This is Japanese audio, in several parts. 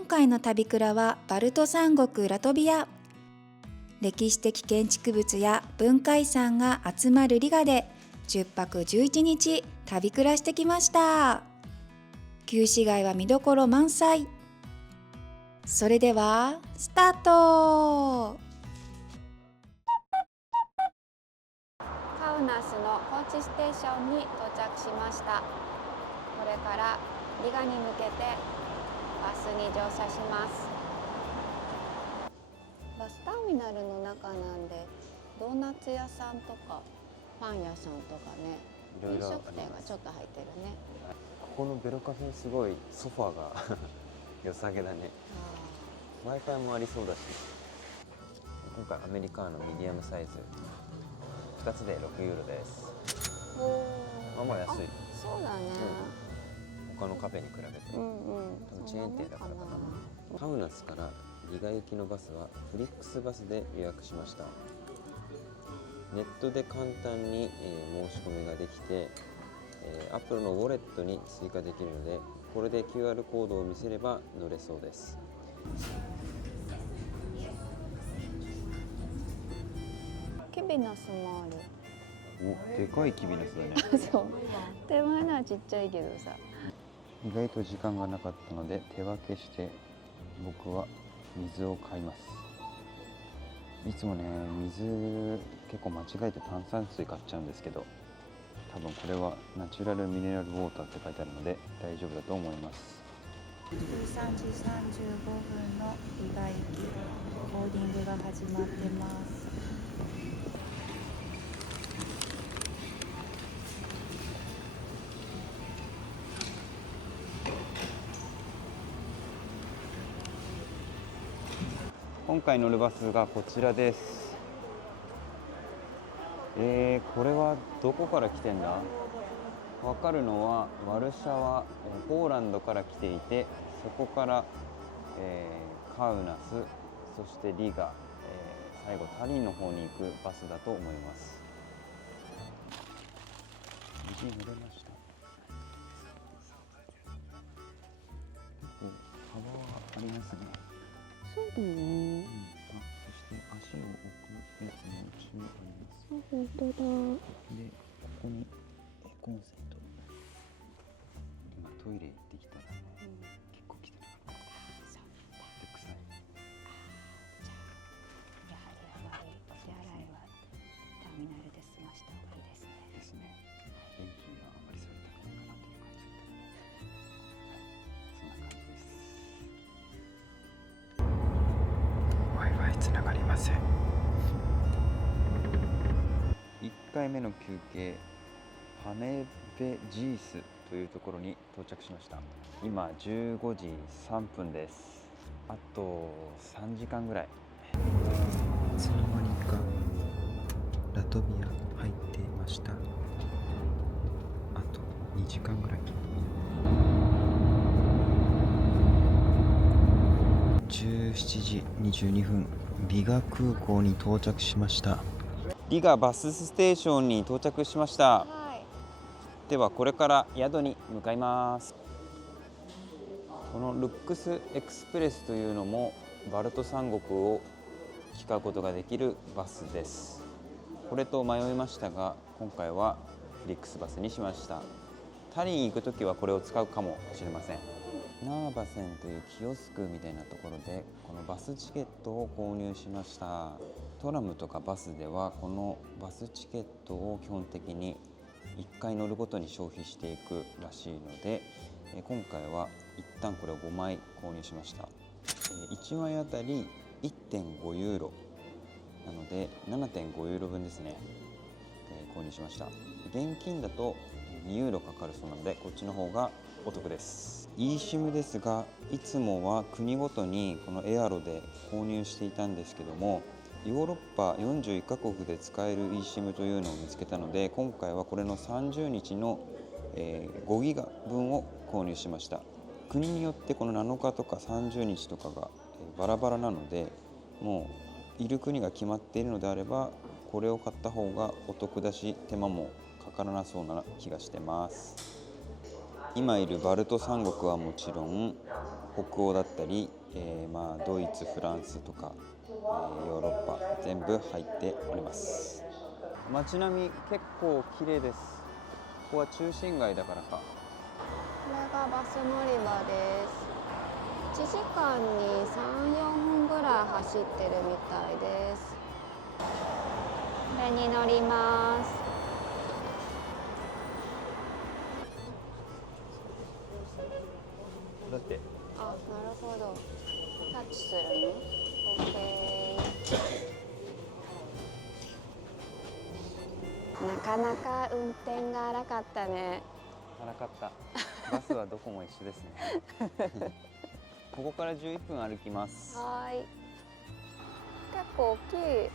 今回の旅クラはバルト三国ラトビア。歴史的建築物や文化遺産が集まるリガで10泊11日旅クラしてきました。旧市街は見どころ満載。それではスタート。カウナスのコーチステーションに到着しました。これからリガに向けてバスに乗車します。バスターミナルの中なんでドーナツ屋さんとかパン屋さんとかね、飲食店がちょっと入ってるね。ここのベロカフェすごいソファーが良さげだね。Wi-Fi もありそうだし。今回アメリカーノミディアムサイズ2つで6ユーロです。まあ安い。そうだね、他のカフェに比べて、多分チェーン店だからかな。カウナスからリガ行きのバスはフリックスバスで予約しました。ネットで簡単に申し込みができて、Apple のウォレットに追加できるので、これで QR コードを見せれば乗れそうです。キビナスもある。お、でかいキビナスだね。そう、手前のはちっちゃいけどさ。意外と時間がなかったので手分けして僕は水を買います。いつもね、水結構間違えて炭酸水買っちゃうんですけど、多分これはナチュラルミネラルウォーターって書いてあるので大丈夫だと思います。13時35分のリガ行き、ボーディングが始まってます。今回乗るバスがこちらです。これはどこから来てんだ？わかるのはワルシャワ、ポーランドから来ていて、そこから、カウナス、そしてリガ、最後タリンの方に行くバスだと思います。無事乗れました。幅はありますね。そうだね。そして足を置くやつも一応あります。本当だ。で、ここにコンセント。今トイレ行ってきたらね、結構来てなかった。で、臭い。じゃあ、やはり手洗いはターミナルで済ました方がいいですね。ですね。電気があまりそれたくないかなという感じだったので、そんな感じです。Wi-Fi つながりません。1回目の休憩、パネベジースというところに到着しました。今15時3分です。あと3時間ぐらい。いつの間にかラトビア入っていました。あと2時間ぐらい。17時22分、リガ空港に到着しました。リガバスステーションに到着しました。ではこれから宿に向かいます。このルックスエクスプレスというのもバルト三国を使うことができるバスです。これと迷いましたが、今回はリックスバスにしました。タリン行くときはこれを使うかもしれません。ナーバセンというキオスクみたいなところでこのバスチケットを購入しました。トラムとかバスではこのバスチケットを基本的に1回乗るごとに消費していくらしいので、今回は一旦これを5枚購入しました。1枚あたり 1.5 ユーロなので 7.5 ユーロ分ですね、購入しました。現金だと2ユーロかかるそうなので、こっちの方がお得です。eSIM ですが、いつもは国ごとにこのエアロで購入していたんですけども、ヨーロッパ41カ国で使える eSIM というのを見つけたので、今回はこれの30日の5ギガ分を購入しました。国によってこの7日とか30日とかがバラバラなので、もういる国が決まっているのであればこれを買った方がお得だし、手間もかからなそうな気がしてます。今いるバルト三国はもちろん北欧だったり、ドイツ、フランスとか、ヨーロッパ全部入っております。街並み結構綺麗です。ここは中心街だからか。これがバス乗り場です。1時間に3、4分ぐらい走ってるみたいです。これに乗ります。だってあ、なるほど。タッチするの？ OK。なかなか運転が荒かったね。荒かった。バスはどこも一緒ですね。ここから11分歩きます。はい。結構大きい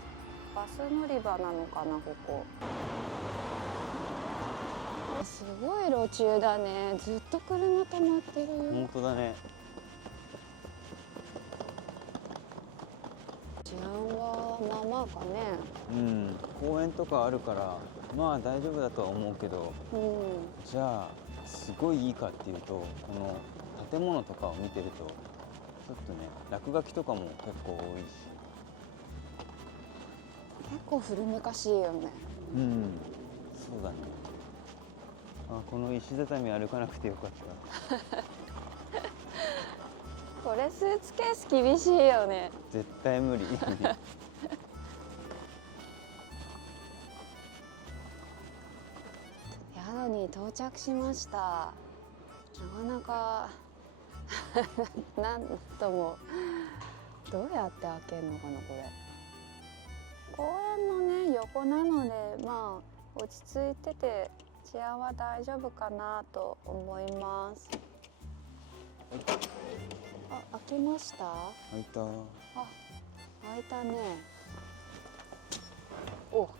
バス乗り場なのかな、ここ。すごい路中だね。ずっと車止まってる。本当だね。治安はまあまあかね。うん、公園とかあるからまあ大丈夫だとは思うけど、うん。じゃあすごいいいかっていうと、この建物とかを見てるとちょっとね、落書きとかも結構多いし。結構古めかしいよね。うん、そうだね。あ、この石畳歩かなくてよかった。これスーツケース厳しいよね。絶対無理。宿に到着しました。なかなかなんとも、どうやって開けるのかなこれ。公園のね横なので、まあ落ち着いてて治安は大丈夫かなと思います。あ、開けました？開いた。あ、開いたね。お、開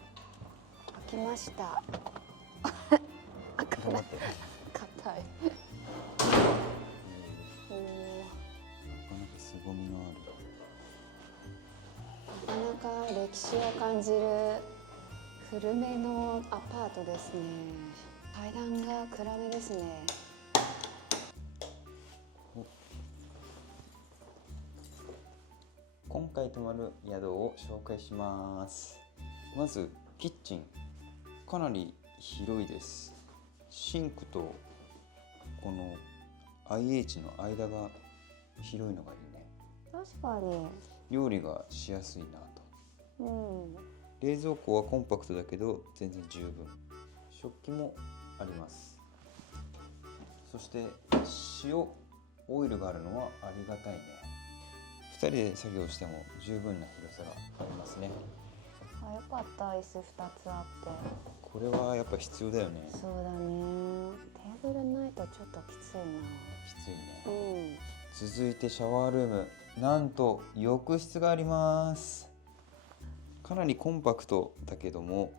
きました。開かない。硬い。おー、なかなか凄みのある。なかなか歴史を感じる古めのアパートですね。階段が暗めですね。今回泊まる宿を紹介します。まずキッチン、かなり広いです。シンクとこの IH の間が広いのがいいね。確かに。料理がしやすいなと。うん。冷蔵庫はコンパクトだけど全然十分。食器もあります。そして塩オイルがあるのはありがたいね。2人で作業しても十分な広さがありますね。あ、よかった。椅子2つあって。これはやっぱ必要だよね。そうだね。テーブルないとちょっときついな。きついね。うん。続いてシャワールーム、なんと浴室があります。かなりコンパクトだけども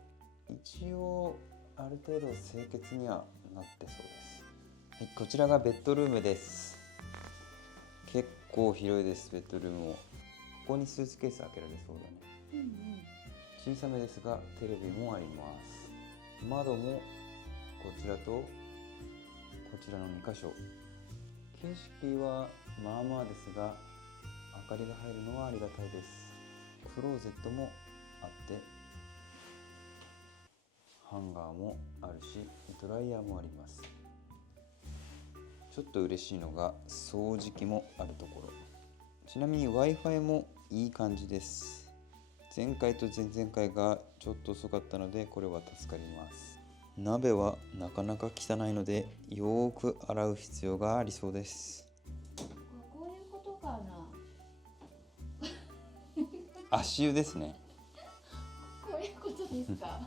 一応ある程度清潔にはなってそうです。はい、こちらがベッドルームです。結構広いです。ベッドルームもここにスーツケース開けられそうだね。うんうん。小さめですがテレビもあります。窓もこちらとこちらの2箇所。景色はまあまあですが明かりが入るのはありがたいです。クローゼットもあってハンガーもあるしドライヤーもあります。ちょっと嬉しいのが掃除機もあるところ。ちなみに Wi-Fi もいい感じです。前回と前々回がちょっと遅かったのでこれは助かります。鍋はなかなか汚いのでよーく洗う必要がありそうです。こういうことかな。足湯ですね。こういうことですか。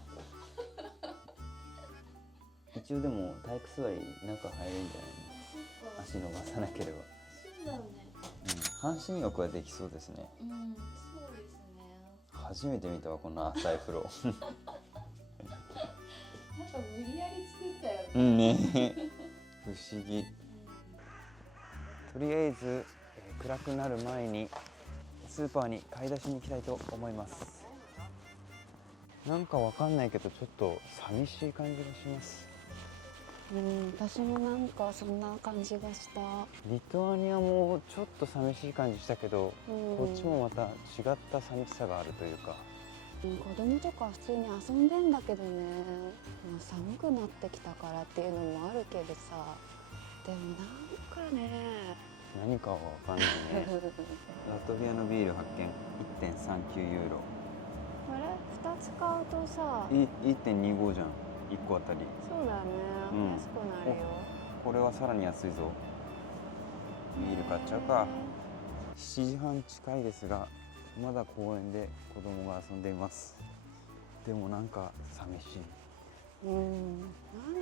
一応でも体育座り中入れるんじゃないの。足伸ばさなければ。そうだね。半身浴はできそうですね。うん、そうですね。初めて見たわこの浅い風呂。なんか無理やり作ったよね。うんね。不思議。とりあえず、暗くなる前にスーパーに買い出しに行きたいと思います。なんかわかんないけどちょっと寂しい感じがします。私もなんかそんな感じがした。リトアニアもちょっと寂しい感じしたけど、こっちもまた違った寂しさがあるというか。子供とか普通に遊んでんだけどね、まあ、寒くなってきたからっていうのもあるけどさ、でもなんかね、何かは分かんないね。ラトビアのビール発見。1.39ユーロ。あれ2つ買うとさ、1.25じゃん、1個あたり。そうだね、安くなるよ。これはさらに安いぞ。ビール買っちゃうか。7時半近いですが、まだ公園で子供が遊んでいます。でもなんか寂しい。なん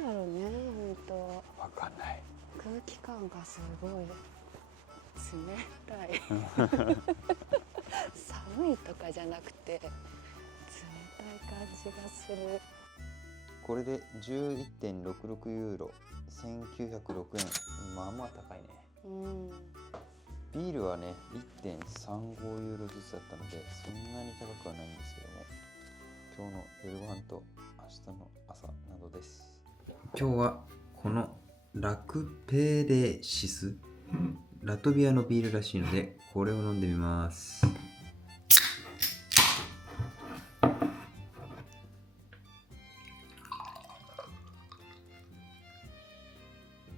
だろうね、本当。わかんない。空気感がすごい冷たい。寒いとかじゃなくて冷たい感じがする。これで 11.66 ユーロ、1906円。まあまあ高いね。ビールはね 1.35 ユーロずつだったのでそんなに高くはないんですけども、今日の夜ご飯と明日の朝などです。今日はこのラクペレシス、ラトビアのビールらしいのでこれを飲んでみます。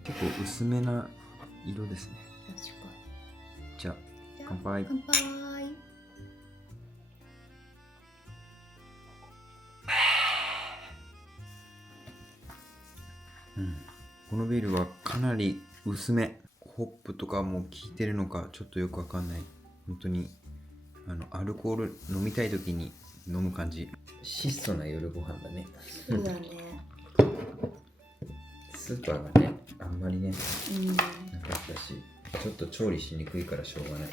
結構薄めな色ですね。確かじゃあ乾杯。乾杯。このビールはかなり薄め。ホップとかも効いてるのかちょっとよくわかんない。本当にアルコール飲みたい時に飲む感じ。質素な夜ご飯だね。そうだね。スーパーがねあんまりね、なかったし、ちょっと調理しにくいからしょうがない。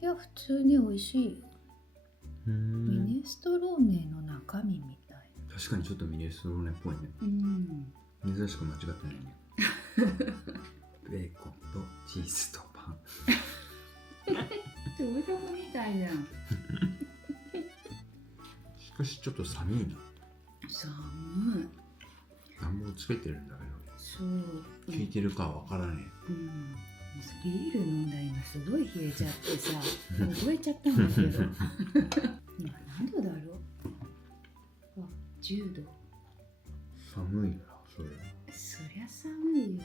いや、普通に美味しいよ。ミネストローネの中身みたい。確かにちょっとミネストローネっぽいね。珍しく間違ってないね。ベーコンとチーズとパン。朝食みたいじゃん。しかしちょっと寒いな。寒い。暖房つけてるんだけど、そう。効いてるかわからねビール飲んだ今すごい冷えちゃってさ、覚えちゃったんだけど。今何度だろう。あ、10度。寒いな、それ。そりゃ寒いよ。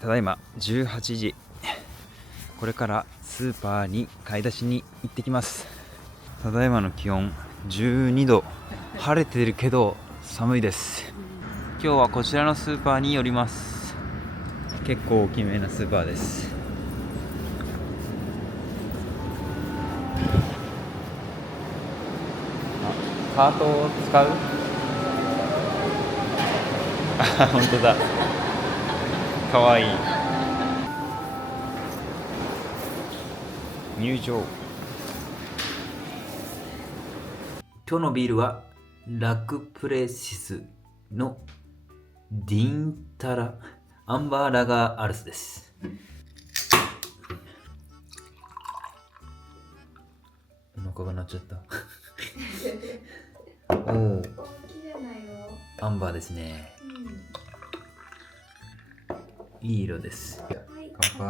ただいま18時。これからスーパーに買い出しに行ってきます。ただいまの気温12度。晴れてるけど寒いです。今日はこちらのスーパーに寄ります。結構大きめなスーパーです。カートを使う？あ、本当だ。かわいい。入場。今日のビールはラクプレシスのディンタラアンバーラガーアルスです。お腹が鳴っちゃった。おお、アンバーですね。いい色です。乾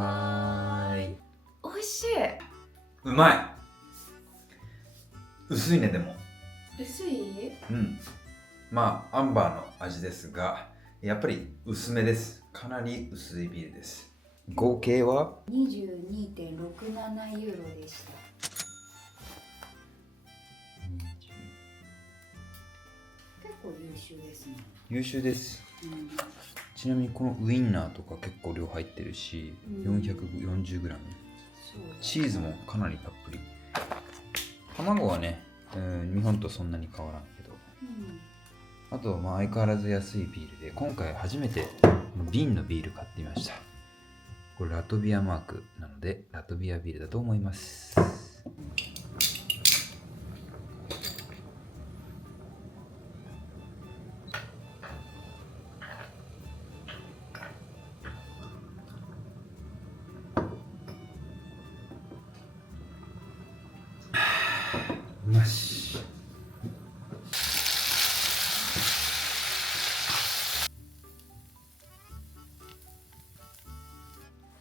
杯。美味しい。うまい。薄いね。でも薄い？まあアンバーの味ですが、やっぱり薄めです。かなり薄いビールです。合計は 22.67 ユーロでした。結構優秀ですね。優秀です。ちなみにこのウインナーとか結構量入ってるし、440g。チーズもかなりたっぷり。卵はね、日本とそんなに変わらんけど、あとまあ相変わらず安いビールで、今回初めて瓶のビール買ってみました。これラトビアマークなのでラトビアビールだと思います。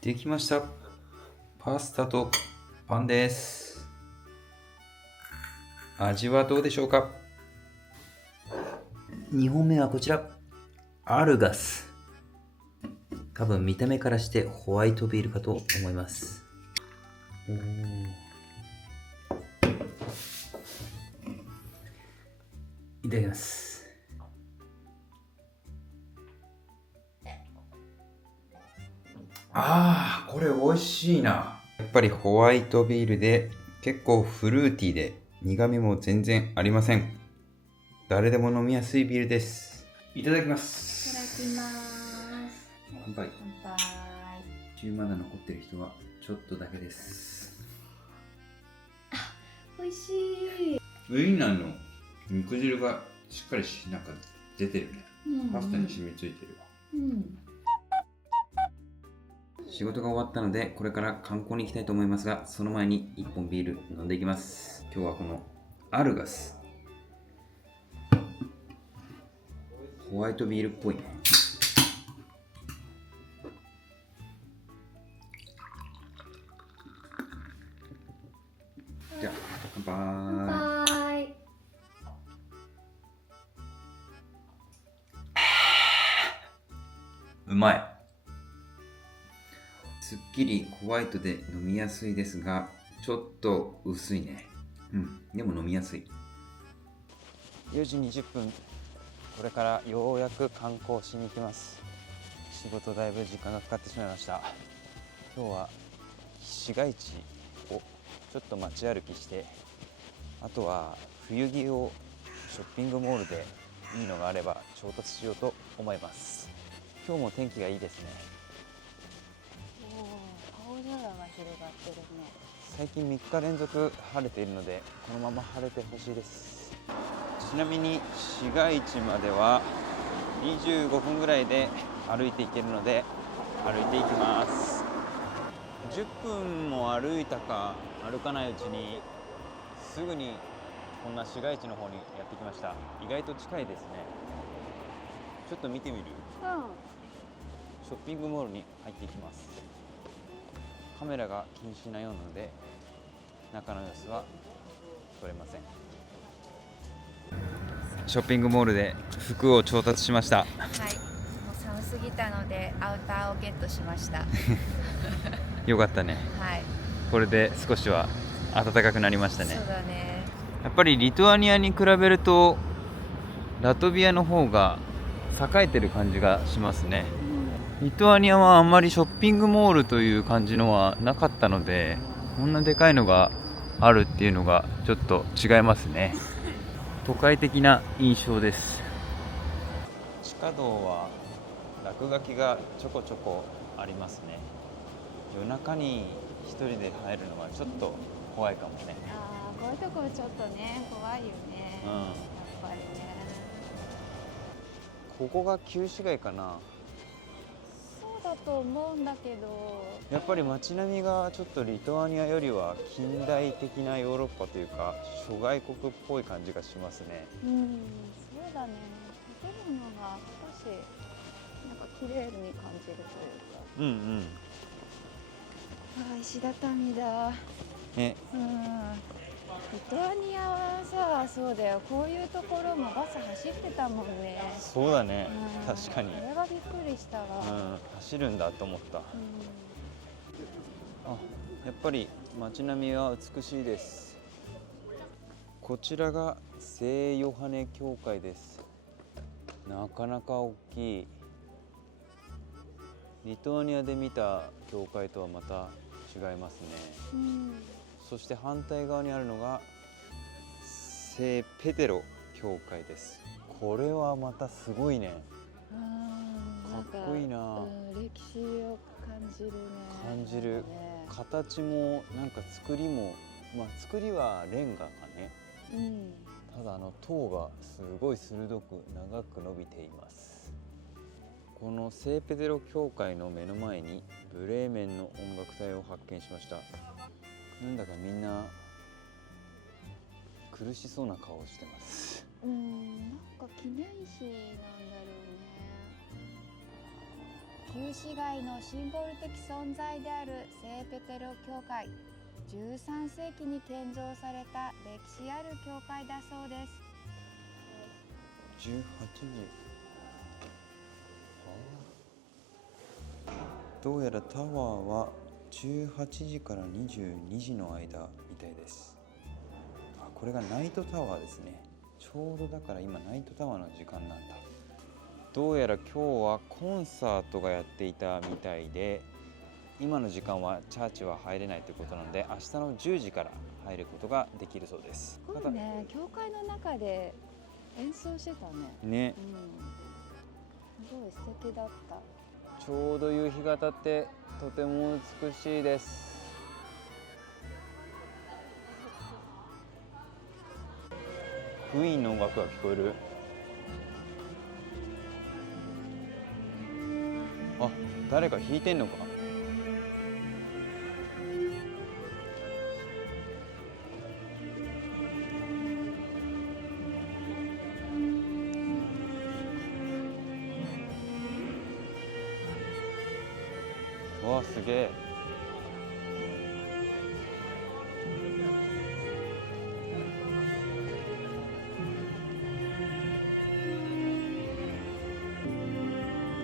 できました。パスタとパンです。味はどうでしょうか。2本目はこちら、アルガス。多分見た目からしてホワイトビールかと思います。いただきます。これ美味しいな。やっぱりホワイトビールで結構フルーティーで苦味も全然ありません。誰でも飲みやすいビールです。いただきます。いただきます。乾杯。乾杯。まだ残ってる人はちょっとだけです。美味しい。ウインナーの肉汁がしっかりなんか出てるね。パスタに染みついてるわ。仕事が終わったのでこれから観光に行きたいと思いますが、その前に1本ビール飲んでいきます。今日はこのアルガス、ホワイトビールっぽいね。じゃあ乾杯。乾杯。うまい。すっきりホワイトで飲みやすいですが、ちょっと薄いね。でも飲みやすい。4時20分、これからようやく観光しに行きます。仕事だいぶ時間がかかってしまいました。今日は市街地をちょっと街歩きして、あとは冬着をショッピングモールでいいのがあれば調達しようと思います。今日も天気がいいですね。青空が広がってるね。最近3日連続晴れているので、このまま晴れてほしいです。ちなみに市街地までは25分ぐらいで歩いていけるので歩いていきます。10分も歩いたか歩かないうちにすぐにこんな市街地の方にやってきました。意外と近いですね。ちょっと見てみる？ショッピングモールに入っていきます。カメラが禁止なようなので中の様子は撮れません。ショッピングモールで服を調達しました。はい、もう寒すぎたのでアウターをゲットしました。よかったね。はい。これで少しは暖かくなりましたね。そうだね。やっぱりリトアニアに比べるとラトビアの方が栄えてる感じがしますね。リトアニアはあんまりショッピングモールという感じのはなかったので、こんなでかいのがあるっていうのがちょっと違いますね。都会的な印象です。地下道は落書きがちょこちょこありますね。夜中に一人で入るのはちょっと怖いかもね。こういうところちょっとね怖いよね。やっぱりね。ここが旧市街かな。そうだと思うんだけど。やっぱり街並みがちょっとリトアニアよりは近代的なヨーロッパというか諸外国っぽい感じがしますね。そうだね。建物が少しなんか綺麗に感じるというか。石畳だ。ね。リトアニアはさ、そうだよ。こういうところもバス走ってたもんね。そうだね。確かに。これはびっくりしたわ。走るんだと思った。やっぱり街並みは美しいです。こちらが聖ヨハネ教会です。なかなか大きい。リトアニアで見た教会とはまた違いますね。そして反対側にあるのが聖ペテロ教会です。これはまたすごいね。かっこいいな。歴史を感じるね。感じる。形もなんか作りも、作りはレンガかね。ただ塔がすごい鋭く長く伸びています。この聖ペテロ教会の目の前にブレーメンの音楽隊を発見しました。なんだかみんな苦しそうな顔をしてます。なんか記念碑なんだろうね。旧市街のシンボル的存在である聖ペテロ教会、13世紀に建造された歴史ある教会だそうです。18時。どうやらタワーは18時から22時の間みたいです。これがナイトタワーですね。ちょうどだから今ナイトタワーの時間なんだ。どうやら今日はコンサートがやっていたみたいで、今の時間はチャーチは入れないということなので、明日の10時から入ることができるそうです。すごいね、教会の中で演奏してたね。ね、すごい素敵だった。ちょうど夕日が当たってとても美しいです。クイーンの音楽が聞こえる。あ、誰か弾いてんのか。わあ、すげえ。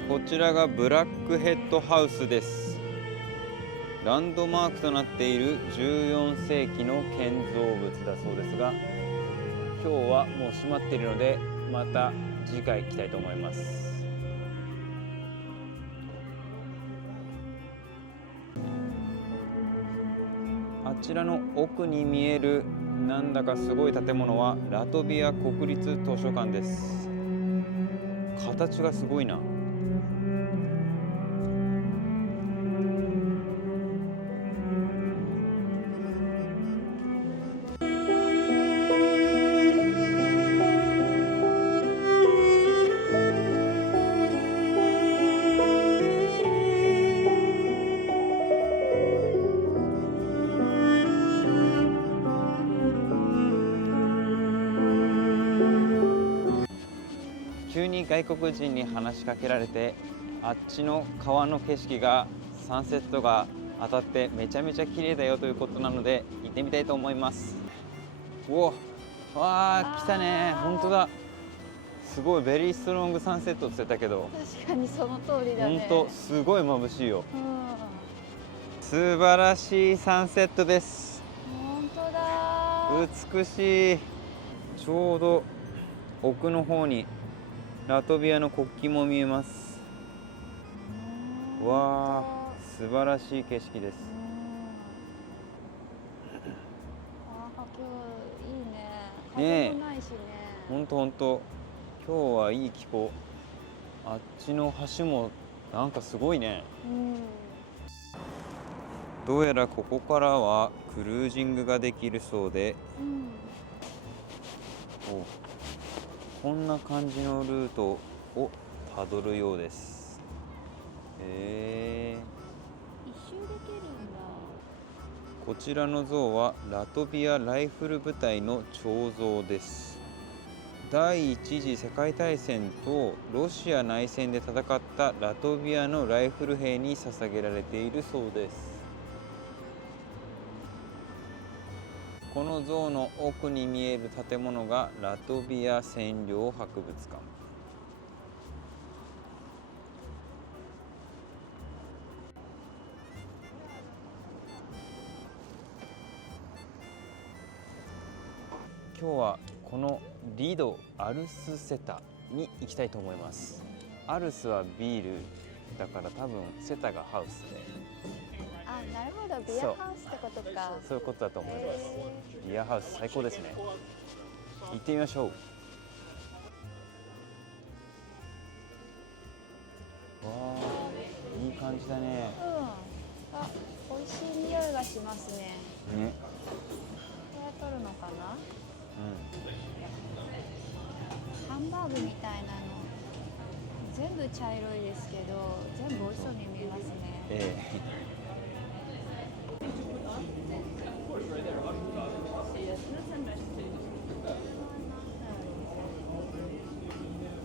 こちらがブラックヘッドハウスです。ランドマークとなっている14世紀の建造物だそうですが、今日はもう閉まっているので、また次回来たいと思います。あちらの奥に見えるなんだかすごい建物はラトビア国立図書館です。形がすごいな。急に外国人に話しかけられて、あっちの川の景色がサンセットが当たってめちゃめちゃ綺麗だよということなので行ってみたいと思います。うお、わあ来たね。本当だ、すごいベリーストロングサンセットって言ってたけど、確かにその通りだね。本当すごい眩しいよ。素晴らしいサンセットです。本当だ。美しい。ちょうど奥の方にラトビアの国旗も見えます。わあ、素晴らしい景色です。今日いいね。風もないしね。本当今日はいい気候。あっちの橋もなんかすごいね。どうやらここからはクルージングができるそうで、こんな感じのルートをたどるようです。一周できるんだ。こちらの像はラトビアライフル部隊の彫像です。第一次世界大戦とロシア内戦で戦ったラトビアのライフル兵に捧げられているそうです。この像の奥に見える建物がラトビア占領博物館。今日はこのリド・アルスセタに行きたいと思います。アルスはビールだから多分セタがハウスで。あ、なるほど、ビアハウスってことか。そういうことだと思います。ビアハウス最高ですね。行ってみましょう。わあ、いい感じだね。あ、美味しい匂いがしますね。ね。これ取るのかな？ハンバーグみたいなの全部茶色いですけど、全部美味しそうに見えますね。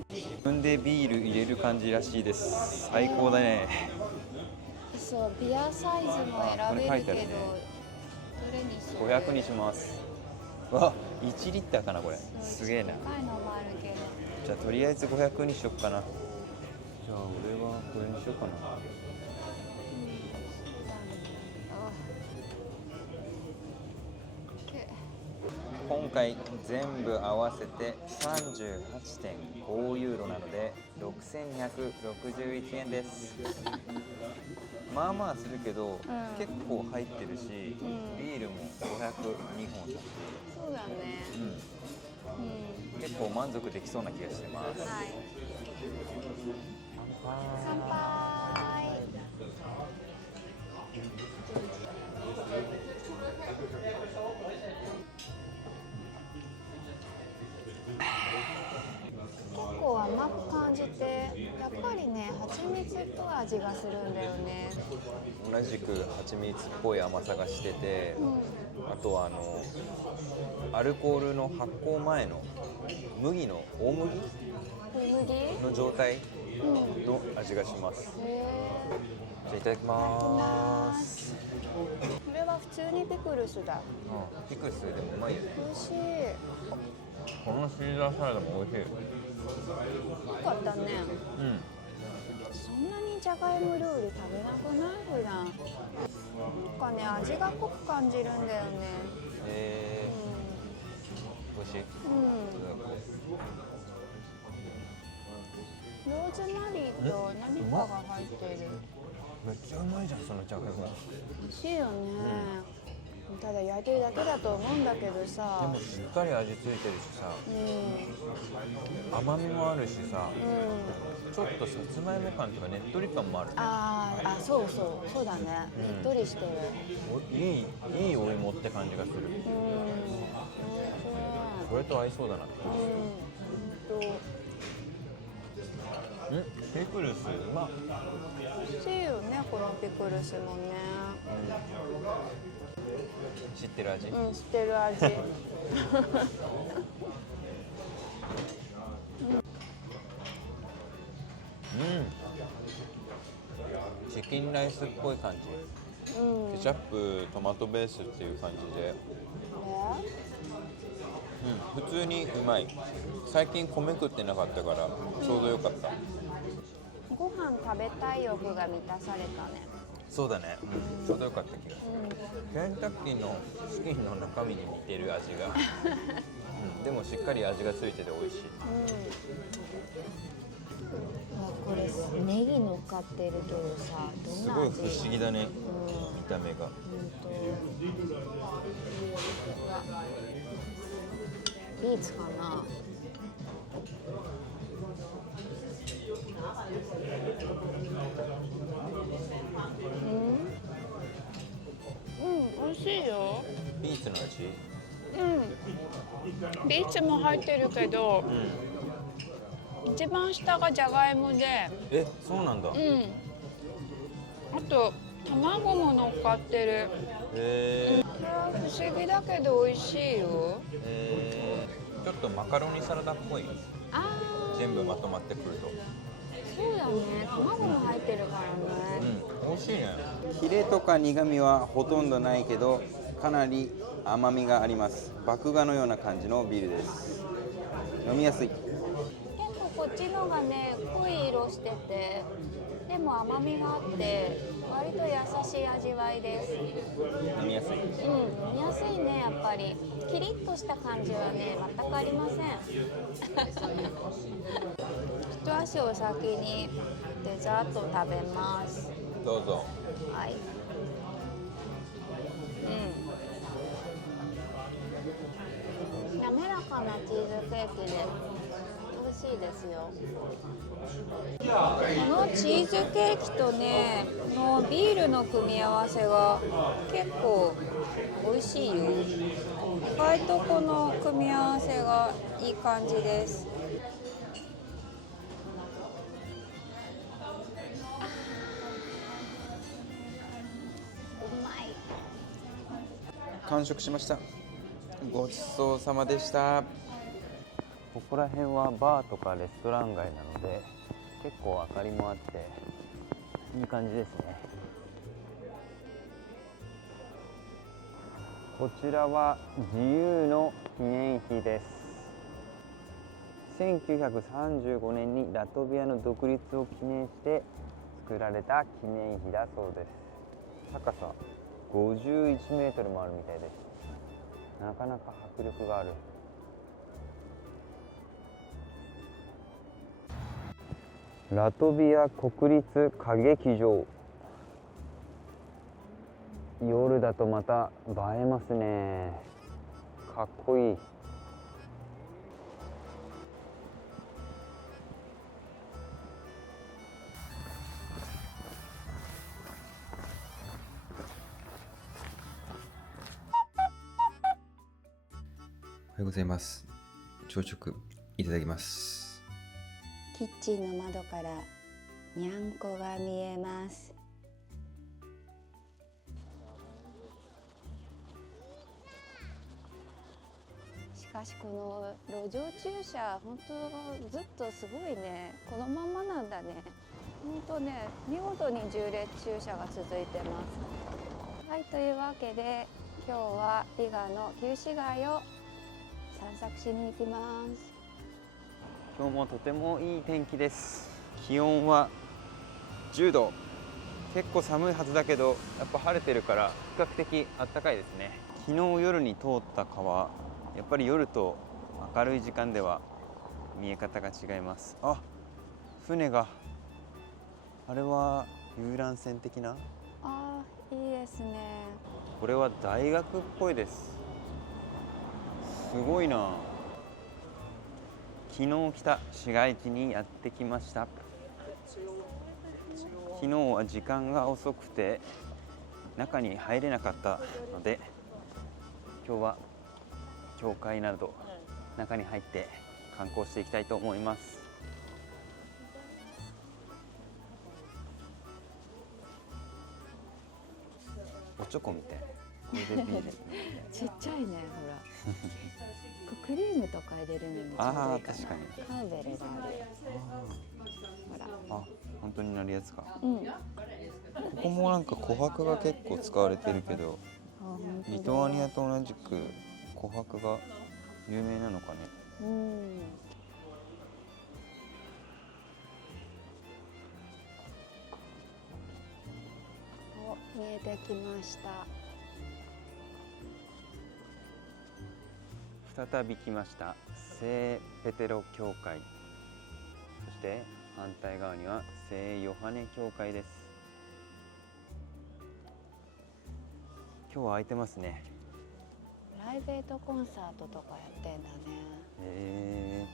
自分ででビール入れる感じらしいです。最高だね。そう、ビアサイズも選べるけど、どれにする500にします。わ、1リッターかなこれ。すげえな。高いのもあるけど。じゃあとりあえず500にしよっかな。じゃあ俺はこれにしようかな。今回全部合わせて 38.5 ユーロなので6261円です。まあまあするけど、結構入ってるし、ビールも502本だし、そうだね。結構満足できそうな気がしてます。はい。乾杯。乾杯。結構甘く感じて、やっぱりね、蜂蜜っぽい味がするんだよね。同じく蜂蜜っぽい甘さがしてて、あとはアルコールの発酵前の麦の大麦の状態の味がします。じゃあいただきます。これは普通にピクルスだ。ピクルスでもうまいよね。美味しい。このシーザーサラダも美味しい。よかったね。そんなにじゃがいも料理食べなくない普段。なんかね、味が濃く感じるんだよね。美味しい。ローズマリーと何かが入ってる。めっちゃうまいじゃん、そのじゃがいも。美味しいよね。ただ焼いてるだけだと思うんだけどさ。でもしっかり味ついてるしさ、甘みもあるしさ、ちょっとさつまいも感とかねっとり感もあるね。そうだね。ねっとりしてる。いいお芋って感じがする。これと合いそうだなって。ピクルスうまっ。美味しいよね、このピクルスもね。知ってる味？知ってる味。チキンライスっぽい感じ。ケチャップトマトベースっていう感じで、普通にうまい。最近米食ってなかったからちょうどよかった。ご飯食べたい欲が満たされたね。そうだね、ちょうどよかった気がする。ケンタッキーのチキンの中身に似てる味が、でもしっかり味がついてて美味しい。これネギ乗っかってるけどさ、どんな味？すごい不思議だね、見た目が。ビーツかな。美味しいよ。ビーツの味？ビーツも入ってるけど、一番下がじゃがいもで、そうなんだ。あと卵も乗っかってる。不思議だけど美味しいよ。ちょっとマカロニサラダっぽい。全部まとまってくると。そうだね、卵も入ってるからね。美味しいね。ヒレとか苦味はほとんどないけど、かなり甘みがあります。麦芽のような感じのビールです。飲みやすい。結構こっちのがね、濃い色してて、でも甘みがあって割と優しい味わいです。飲みやすい。飲みやすいね。やっぱりキリッとした感じはね、全くありません。一足お先にデザート食べます。どうぞ。はい。滑らかなチーズケーキで美味しいですよ。このチーズケーキとねのビールの組み合わせが結構美味しいよ。意外とこの組み合わせがいい感じです。うまい。完食しました。ごちそうさまでした。こここら辺はバーとかレストラン街なので結構明かりもあっていい感じですね。こちらは自由の記念碑です。1935年にラトビアの独立を記念して作られた記念碑だそうです。高さ51メートルもあるみたいです。なかなか迫力がある。ラトビア国立歌劇場。夜だとまた映えますね。かっこいい。おはようございます。朝食いただきます。キッチンの窓からにゃんこが見えます。しかしこの路上駐車、本当ずっとすごいね。このままなんだね。本当ね、見事に縦列駐車が続いてます。はい、というわけで今日はリガの旧市街を散策しに行きます。今日もとてもいい天気です。気温は10度。結構寒いはずだけどやっぱ晴れてるから比較的暖かいですね。昨日夜に通った川、やっぱり夜と明るい時間では見え方が違います。あ、船が、あれは遊覧船的な。ああ、いいですね。これは大学っぽいです。すごいな。昨日来た市街地にやってきました。昨日は時間が遅くて中に入れなかったので、今日は教会など中に入って観光していきたいと思います。おチョコみたい。これでビールちっちゃいね、ほら。クリームとか入れるのにちょうどいいかな。ああ、確かに。カーベルがある。ほら。あ、本当になるやつか。うん。ここもなんか琥珀が結構使われてるけど、リトアニアと同じく琥珀が有名なのかね。うん。お、見えてきました。再び来ました聖ペテロ教会。そして反対側には聖ヨハネ教会です。今日は空いてますね。プライベートコンサートとかやってんだね。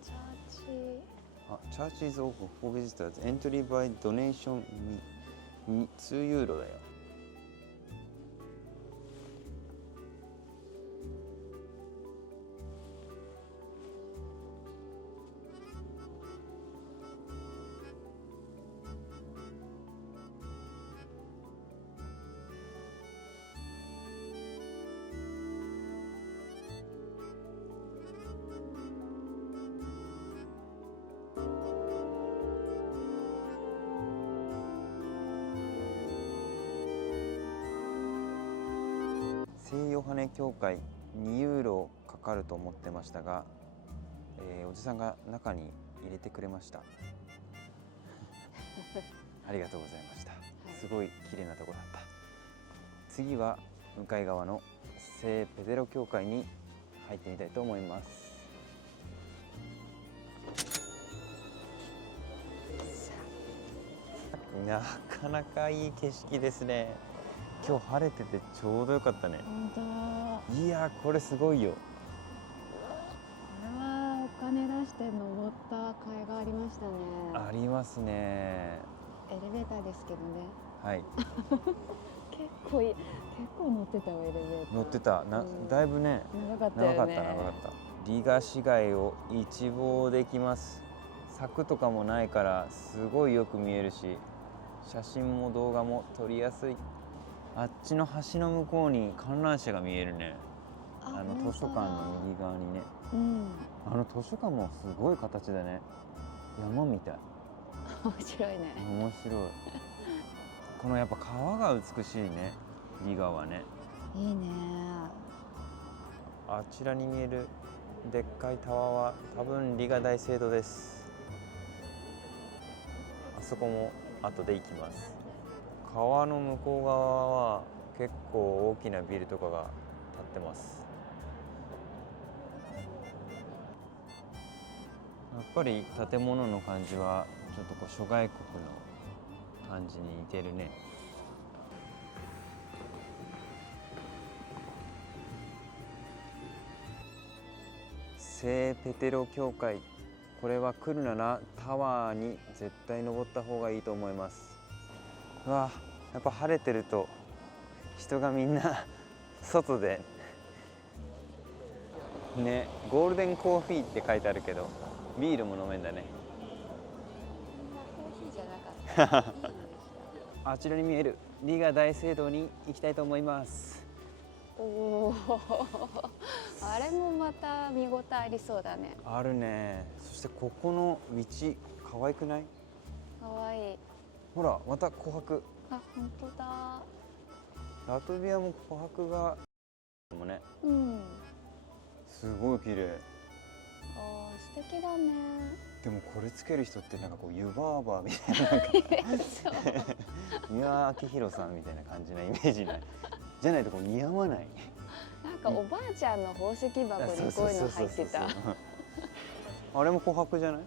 チャーチ。あ、Church is open for visitors. Entry by donation 2ユーロだよ。聖ヨハネ教会2ユーロかかると思ってましたが、おじさんが中に入れてくれました。ありがとうございました。すごい綺麗なところだった。次は向かい側の聖ペテロ教会に入ってみたいと思います。なかなかいい景色ですね。今日晴れててちょうどよかったね。本当。いや、これすごいよ。これはお金出して登った甲斐がありましたね。ありますね。エレベーターですけどね。はい。結構乗ってたよ、エレベーター。乗ってた。だいぶね。長かったよね。長かった。リガ市街を一望できます。柵とかもないからすごいよく見えるし、写真も動画も撮りやすい。あっちの橋の向こうに観覧車が見えるね。図書館の右側にね。うんあの図書館もすごい形だね。山みたい。面白いね。面白い。このやっぱ川が美しいね。リガはね。いいね。あちらに見えるでっかいタワーは多分リガ大聖堂です。あそこも後で行きます。川の向こう側は結構大きなビルとかが建ってます。やっぱり建物の感じはちょっとこう諸外国の感じに似てるね。聖ペテロ教会、これは来るならタワーに絶対登った方がいいと思います。うわ、やっぱ晴れてると人がみんな外でね、ゴールデンコーヒーって書いてあるけどビールも飲めんだね。コーヒーじゃなかった。あちらに見えるリガ大聖堂に行きたいと思います。おお、あれもまた見応えありそうだね。あるね。そしてここの道可愛くない？かわいい。ほらまた琥珀。あ、本当だ。ラトビアも琥珀がもね、うん。すごい綺麗。あー、素敵だね。でもこれつける人ってなんかこう湯婆婆みたいな、なんかそう。三輪明宏さんみたいな感じなイメージない。じゃないとこう似合わない。なんかおばあちゃんの宝石箱にこういうの入ってた。あれも琥珀じゃない？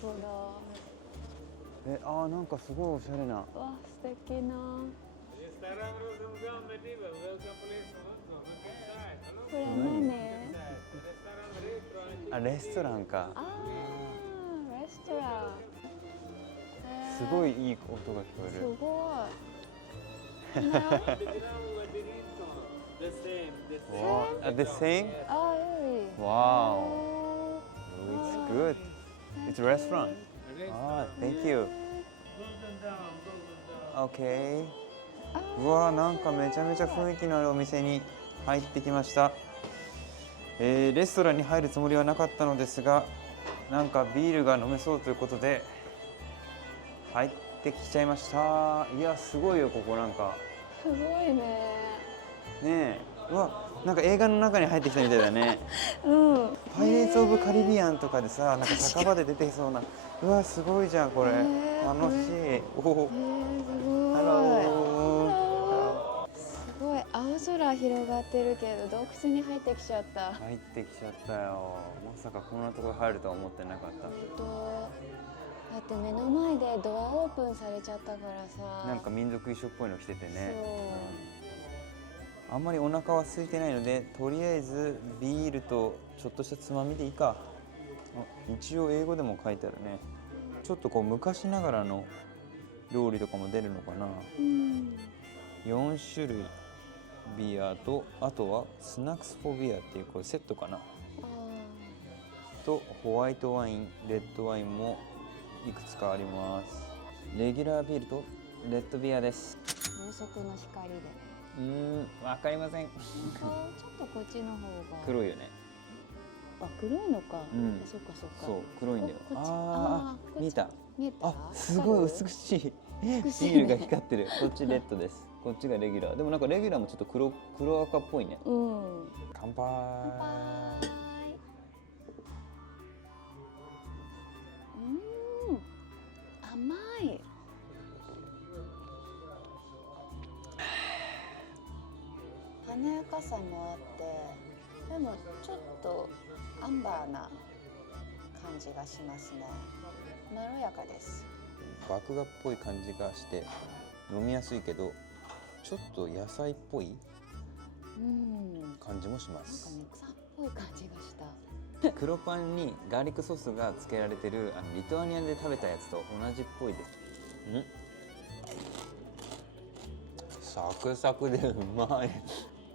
本当だ。あーなんかすごいおしゃれな。わ、素敵な。これ何？あ、レストランか。あー、レストラン。すごいいい音が聞こえする。ごい。Wow. The same? あ、really? Wow. It's good. It's a restaurant. Ah, thank you. Okay. うわー、なんかめちゃめちゃ雰囲気のあるお店に入ってきました。レストランに入るつもりはなかったのですが、なんかビールが飲めそうということで入ってきちゃいました。いや、すごいよここなんか。すごいね。ねえ、うわ、なんか映画の中に入ってきたみたいだね。うん。パイレーツ・オブ・カリビアンとかでさ、なんか酒場で出てきそうな。うわ、すごいじゃんこれ。楽しい。おお。すごい。ハロー。すごい青空広がってるけど洞窟に入ってきちゃった。入ってきちゃったよ。まさかこんなところ入るとは思ってなかった。本当。だって目の前でドアオープンされちゃったからさ。なんか民族衣装っぽいの着ててね。そう。あんまりお腹は空いてないので、とりあえずビールとちょっとしたつまみでいいか。一応英語でも書いてあるね。ちょっとこう昔ながらの料理とかも出るのかな。うん。4種類ビアと、あとはスナックスフォービアっていうこれセットかな。とホワイトワイン、レッドワインもいくつかあります。レギュラービールとレッドビアです。ろうそくの光で。わかりません。ちょっとこっちの方が黒いよね。あ、黒いのか。そっかそっか。そう、黒いんだよ。見えた。見えた。あ、すごい美しい。ビールが光ってる。こっちレッドです。こっちがレギュラー。でもなんかレギュラーもちょっと黒赤っぽいね。うん。乾杯。乾杯。甘い。華やかさもあってでもちょっとアンバーな感じがしますね。まろやかです。麦芽っぽい感じがして飲みやすいけどちょっと野菜っぽい感じもします。なんかね、草っぽい感じがした。黒パンにガーリックソースがつけられてるリトアニアで食べたやつと同じっぽいです。サクサクでうまい。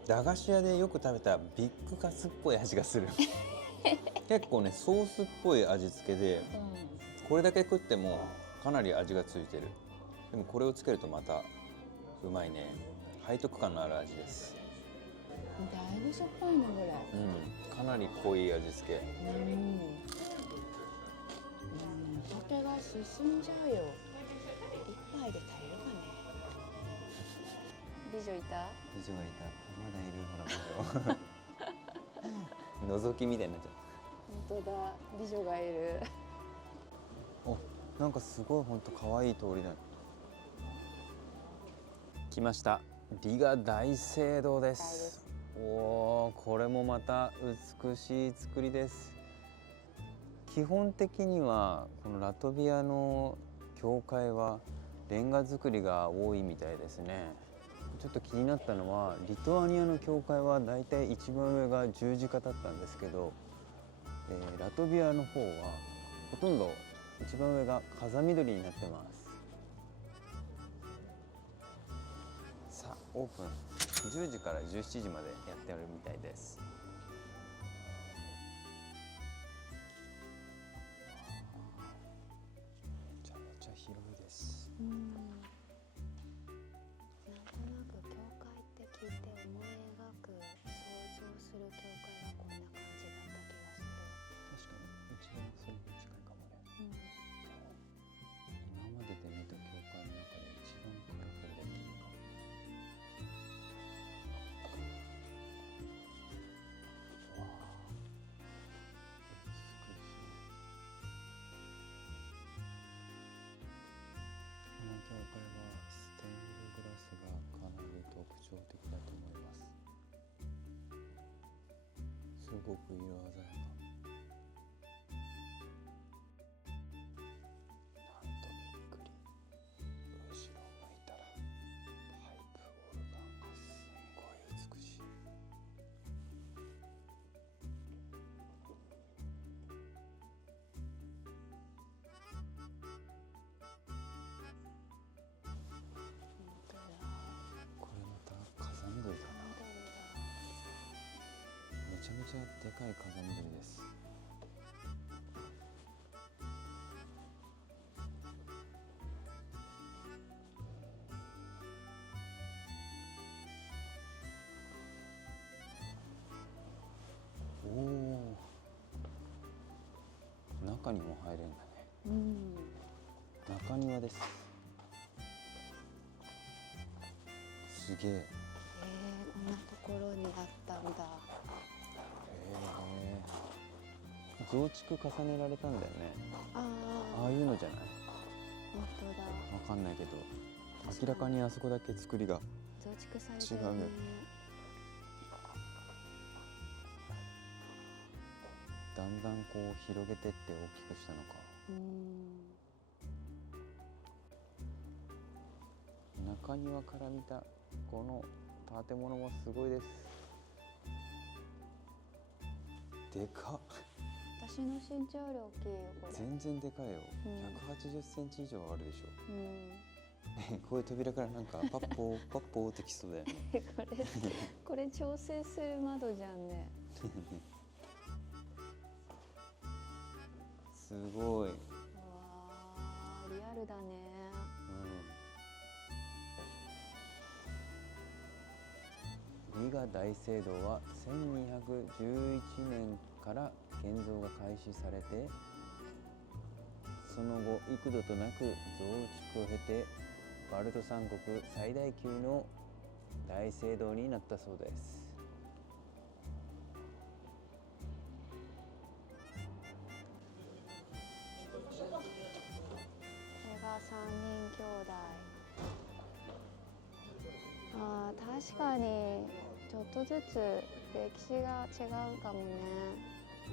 駄菓子屋でよく食べたビッグカツっぽい味がする。結構ねソースっぽい味付けで、これだけ食ってもかなり味がついてる。でもこれをつけるとまたうまいね。背徳感のある味です。だいぶしょっぱいなこれ。かなり濃い味付け。酒が進んじゃうよ。一杯で足りるかね。美女いた？美女がいた。まだいる、ほら美女。覗きみたいになっちゃ本当だ、美女がいる。う。お、なんかすごい本当可愛い通りだ。来ました。リガ大聖堂です。おお、これもまた美しい作りです。基本的にはこのラトビアの教会はレンガ造りが多いみたいですね。ちょっと気になったのはリトアニアの教会はだいたい一番上が十字架だったんですけど、ラトビアの方はほとんど一番上が風見鶏になってます。さあオープン、10時から17時までやってるみたいです。めちゃめちゃ広いです。なんとなく教会って聞いて思い描く想像する教会がこんな感じだった気がする。確かにうちはそれに近いかもね。今までで見た教会の中で一番カラフルで綺麗かも。わあ、美しい。この教会はステンドグラスがかなり特徴的だと思います。すごく色鮮やか。めちゃめちゃでかい風緑です。おお、中にも入れるんだね。中庭です。すげえ。こんなところにあったんだ。増築重ねられたんだよね。ああいうのじゃない？本当だ。わかんないけど、明らかにあそこだけ作りが増築されて違うね。だんだんこう広げてって大きくしたのか。中庭から見たこの建物もすごいです。でかっ。私の身長より大きいよこれ。全然でかいよ。180センチ以上あるでしょ。こういう扉からなんかパッポーパッポーってきそうだよね。これ調整する窓じゃんね。すごい。わあ、リアルだね。リガ大聖堂は1211年から建造が開始されて、その後幾度となく増築を経てバルト三国最大級の大聖堂になったそうです。これが3人兄弟。確かにちょっとずつ歴史が違うかもね。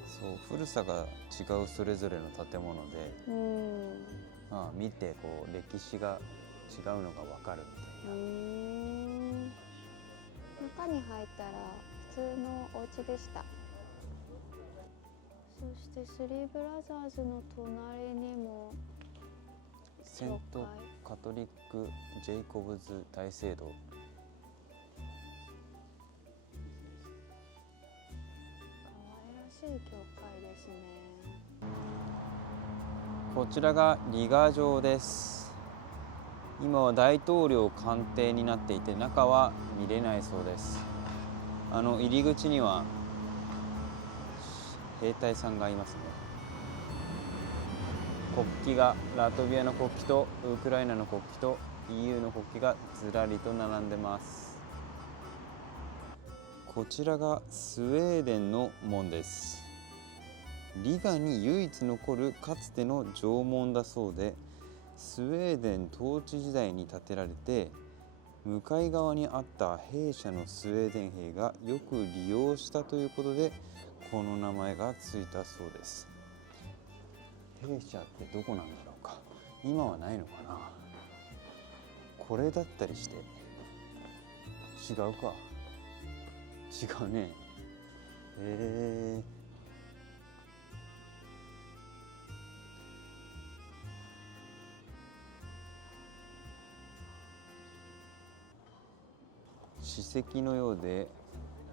そう、古さが違うそれぞれの建物で、見てこう歴史が違うのが分かるみたいな。中に入ったら普通のお家でした。そしてスリーブラザーズの隣にもセントカトリック・ジェイコブズ大聖堂。可愛らしい教会ですね。こちらがリガ城です。今は大統領官邸になっていて、中は見れないそうです。入り口には兵隊さんがいますね。国旗がラトビアの国旗とウクライナの国旗と EU の国旗がずらりと並んでます。こちらがスウェーデンの門です。リガに唯一残るかつての城門だそうで、スウェーデン統治時代に建てられて、向かい側にあった兵舎のスウェーデン兵がよく利用したということで、この名前がついたそうです。兵舎ってどこなんだろうか。今はないのかな。これだったりして。違うか。違うね。史跡のようで、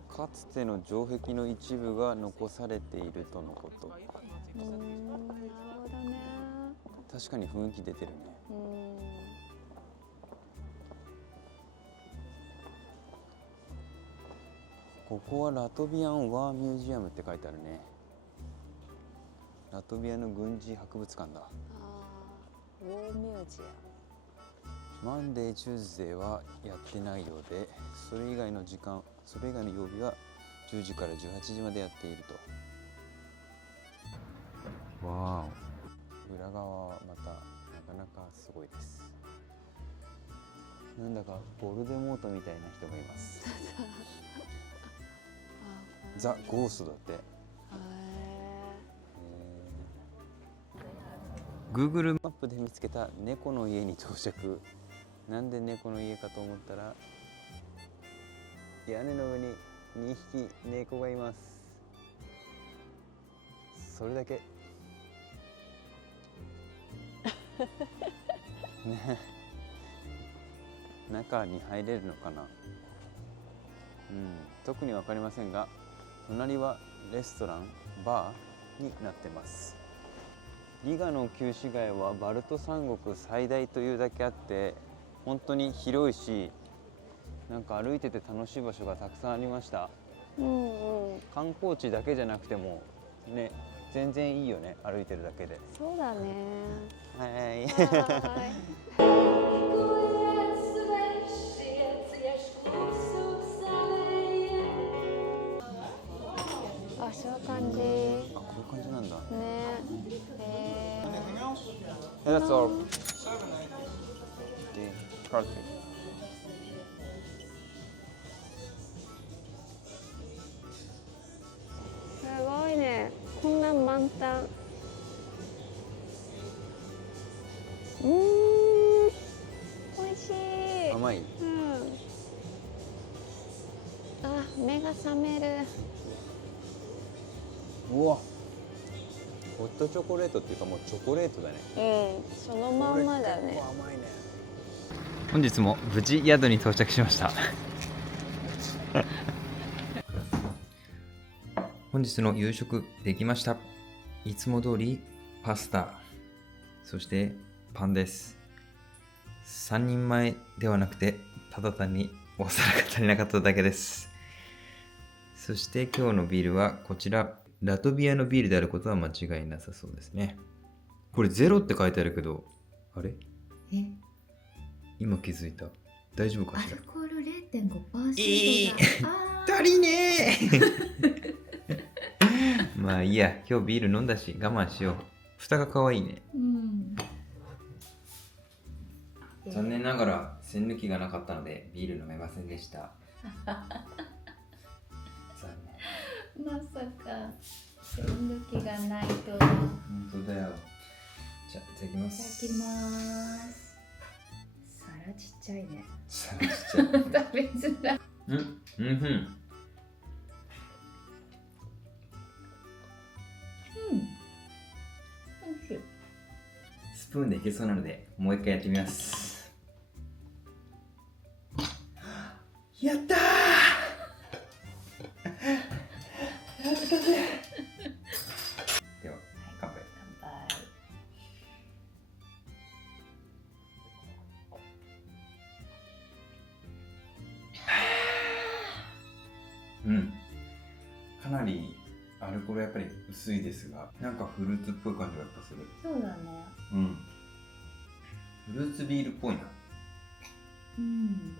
かつての城壁の一部が残されているとのこと。なるほどね。確かに雰囲気出てるね。ここはラトビアンワーミュージアムって書いてあるね。ラトビアの軍事博物館だ。ウォーミュージマンデー、チューズデーはやってないようで、それ以外の曜日は10時から18時までやっていると。わーお。裏側はまたなかなかすごいです。なんだかボルデモートみたいな人がいます。ザ・ゴーストだって。Google マップで見つけた猫の家に到着。なんで猫の家かと思ったら、屋根の上に2匹猫がいます。それだけ。ね、中に入れるのかな。特に分かりませんが、隣はレストラン、バーになってます。リガの旧市街はバルト三国最大というだけあって、本当に広いし、なんか歩いてて楽しい場所がたくさんありました。観光地だけじゃなくてもね、全然いいよね、歩いてるだけで。そうだね。あ、そういう感じ。あ、こういう感じなんだ。ね。That's all. Perfect. すごいね。こんな満タン。美味しい。甘い。あ、目が覚める。うわ。ホットチョコレートっていうかもうチョコレートだね。そのまんまだね。甘いね。本日も無事宿に到着しました。本日の夕食できました。いつも通りパスタ、そしてパンです。3人前ではなくて、ただ単にお皿が足りなかっただけです。そして今日のビールはこちら、ラトビアのビールであることは間違いなさそうですね。これゼロって書いてあるけど、あれ？今気づいた。大丈夫かしら？アルコール 0.5% だ。足りねえ。まあいいや、今日ビール飲んだし我慢しよう。蓋が可愛いね。残念ながら栓抜きがなかったのでビール飲めませんでした。残念。まさか栓抜きがないとは。本当だよ。じゃあいただきまいただす。きます。皿ちっちゃいね。皿ちっちゃい。食べづらい。スプーンでいけそうなのでもう一回やってみます。やったー。やったぜ。では乾杯。うん、かなりアルコールやっぱり薄いですが、なんかフルーツっぽい感じがやっぱする。そうだね。うん、フルーツビールっぽいな。うん。